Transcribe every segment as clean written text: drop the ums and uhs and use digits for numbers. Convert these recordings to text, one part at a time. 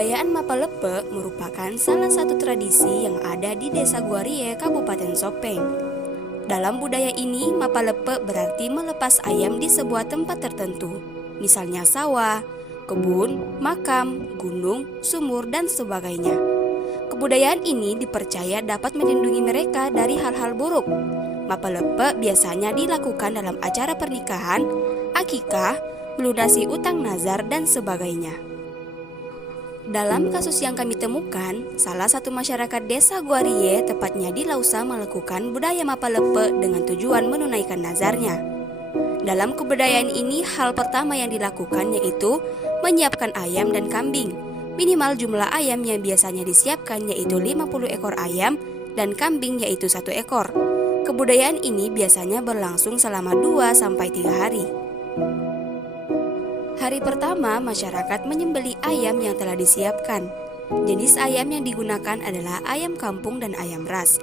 Kebudayaan Mapalepe merupakan salah satu tradisi yang ada di Desa Guarie, Kabupaten Sopeng. Dalam budaya ini, Mapalepe berarti melepas ayam di sebuah tempat tertentu, misalnya sawah, kebun, makam, gunung, sumur, dan sebagainya. Kebudayaan ini dipercaya dapat melindungi mereka dari hal-hal buruk. Mapalepe biasanya dilakukan dalam acara pernikahan, akikah, melunasi utang nazar, dan sebagainya. Dalam kasus yang kami temukan, salah satu masyarakat desa Guarie, tepatnya di Lausa, melakukan budaya Mapalepe dengan tujuan menunaikan nazarnya. Dalam kebudayaan ini, hal pertama yang dilakukan yaitu menyiapkan ayam dan kambing. Minimal jumlah ayam yang biasanya disiapkan yaitu 50 ekor ayam dan kambing yaitu 1 ekor. Kebudayaan ini biasanya berlangsung selama 2-3 hari. Hari pertama, masyarakat menyembelih ayam yang telah disiapkan. Jenis ayam yang digunakan adalah ayam kampung dan ayam ras.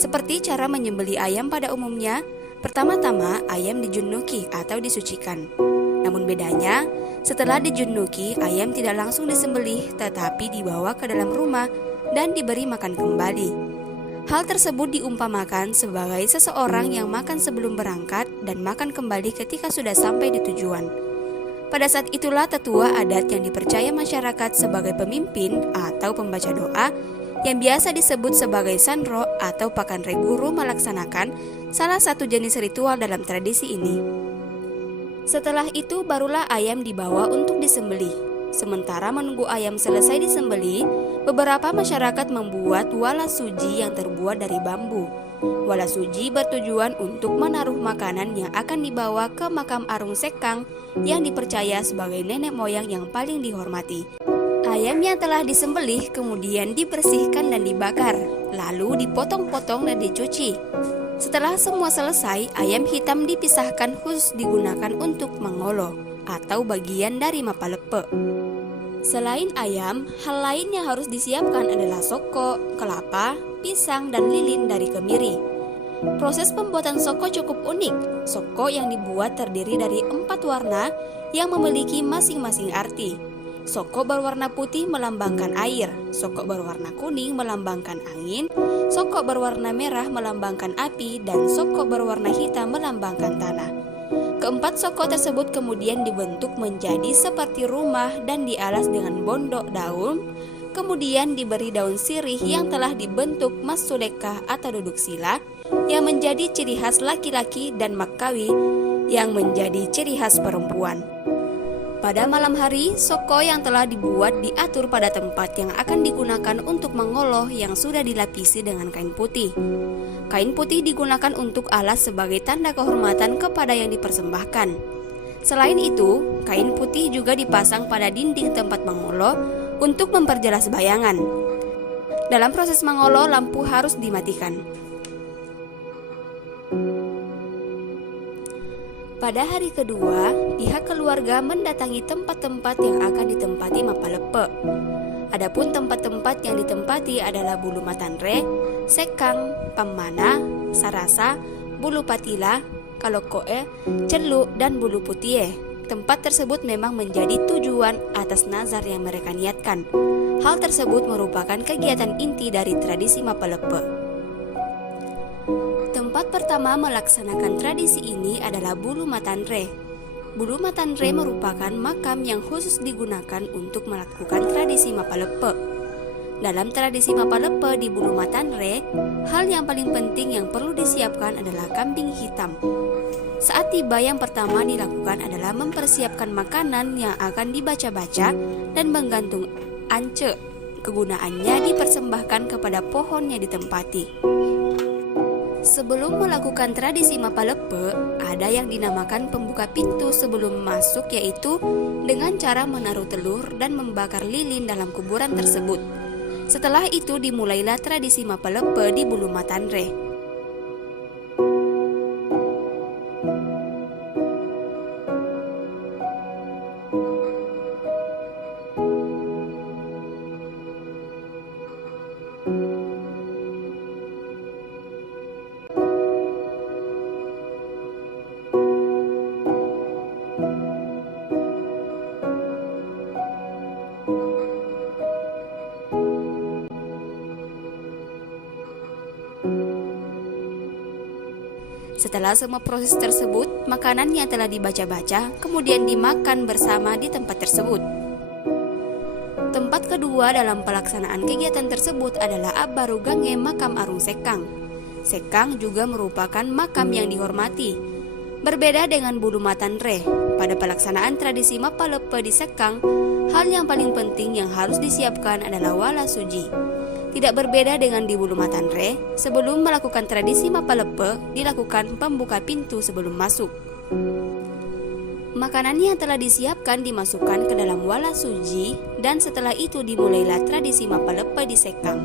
Seperti cara menyembelih ayam pada umumnya, pertama-tama ayam dijunuki atau disucikan. Namun bedanya, setelah dijunuki, ayam tidak langsung disembelih tetapi dibawa ke dalam rumah dan diberi makan kembali. Hal tersebut diumpamakan sebagai seseorang yang makan sebelum berangkat dan makan kembali ketika sudah sampai di tujuan. Pada saat itulah tetua adat yang dipercaya masyarakat sebagai pemimpin atau pembaca doa yang biasa disebut sebagai sanro atau pakanre guru melaksanakan salah satu jenis ritual dalam tradisi ini. Setelah itu barulah ayam dibawa untuk disembelih. Sementara menunggu ayam selesai disembelih, beberapa masyarakat membuat wala suji yang terbuat dari bambu. Wala suji bertujuan untuk menaruh makanan yang akan dibawa ke makam Arung Sekang yang dipercaya sebagai nenek moyang yang paling dihormati. Ayam yang telah disembelih kemudian dibersihkan dan dibakar, lalu dipotong-potong dan dicuci. Setelah semua selesai, ayam hitam dipisahkan khusus digunakan untuk mangolo atau bagian dari Mapalepe. Selain ayam, hal lain yang harus disiapkan adalah soko, kelapa, pisang, dan lilin dari kemiri. Proses pembuatan soko cukup unik. Soko yang dibuat terdiri dari 4 warna yang memiliki masing-masing arti. Soko berwarna putih melambangkan air, soko berwarna kuning melambangkan angin, soko berwarna merah melambangkan api, dan soko berwarna hitam melambangkan tanah. Keempat soko tersebut kemudian dibentuk menjadi seperti rumah dan dialas dengan bondok daun, kemudian diberi daun sirih yang telah dibentuk mas sulekah atau duduk sila, yang menjadi ciri khas laki-laki, dan makawi yang menjadi ciri khas perempuan. Pada malam hari, soko yang telah dibuat diatur pada tempat yang akan digunakan untuk mengoloh yang sudah dilapisi dengan kain putih. Kain putih digunakan untuk alas sebagai tanda kehormatan kepada yang dipersembahkan. Selain itu, kain putih juga dipasang pada dinding tempat mengoloh untuk memperjelas bayangan. Dalam proses mengoloh, lampu harus dimatikan. Pada hari kedua, pihak keluarga mendatangi tempat-tempat yang akan ditempati Mapalepe. Adapun tempat-tempat yang ditempati adalah Bulu Matanre, Sekang, Pamana, Sarasa, Bulu Patila, Kalokoe, Celuk, dan Bulu Putie. Tempat tersebut memang menjadi tujuan atas nazar yang mereka niatkan. Hal tersebut merupakan kegiatan inti dari tradisi Mapalepe. Tempat pertama melaksanakan tradisi ini adalah Bulu Matanre. Bulu Matanre merupakan makam yang khusus digunakan untuk melakukan tradisi Mapalepe. Dalam tradisi Mapalepe di Bulu Matanre, hal yang paling penting yang perlu disiapkan adalah kambing hitam. Saat tiba, yang pertama dilakukan adalah mempersiapkan makanan yang akan dibaca-baca dan menggantung ance. Kegunaannya dipersembahkan kepada pohon yang ditempati. Sebelum melakukan tradisi Mapalepe, ada yang dinamakan pembuka pintu sebelum masuk, yaitu dengan cara menaruh telur dan membakar lilin dalam kuburan tersebut. Setelah itu dimulailah tradisi Mapalepe di Bulu Matanre. Setelah semua proses tersebut, makanan yang telah dibaca-baca kemudian dimakan bersama di tempat tersebut. Tempat kedua dalam pelaksanaan kegiatan tersebut adalah Abbarugange makam Arung Sekang. Sekang juga merupakan makam yang dihormati. Berbeda dengan Bulu Matanre, pada pelaksanaan tradisi Mapalepe di Sekang, hal yang paling penting yang harus disiapkan adalah wala suji. Tidak berbeda dengan di Bulu Matanre, sebelum melakukan tradisi Mapalepe, dilakukan pembuka pintu sebelum masuk. Makanan yang telah disiapkan dimasukkan ke dalam wala suji, dan setelah itu dimulailah tradisi Mapalepe di Sekang.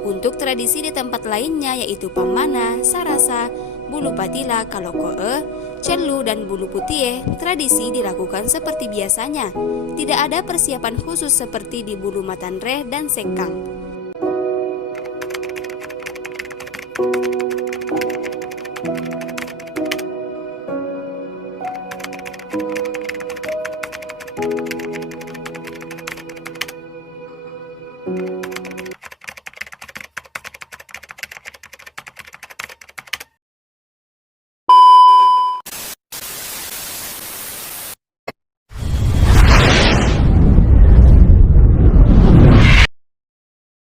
Untuk tradisi di tempat lainnya yaitu Pamana, Sarasa, Bulu Patila, Kalokoe, Celu, dan Bulu Putie, tradisi dilakukan seperti biasanya. Tidak ada persiapan khusus seperti di Bulu Matanre dan Sekang.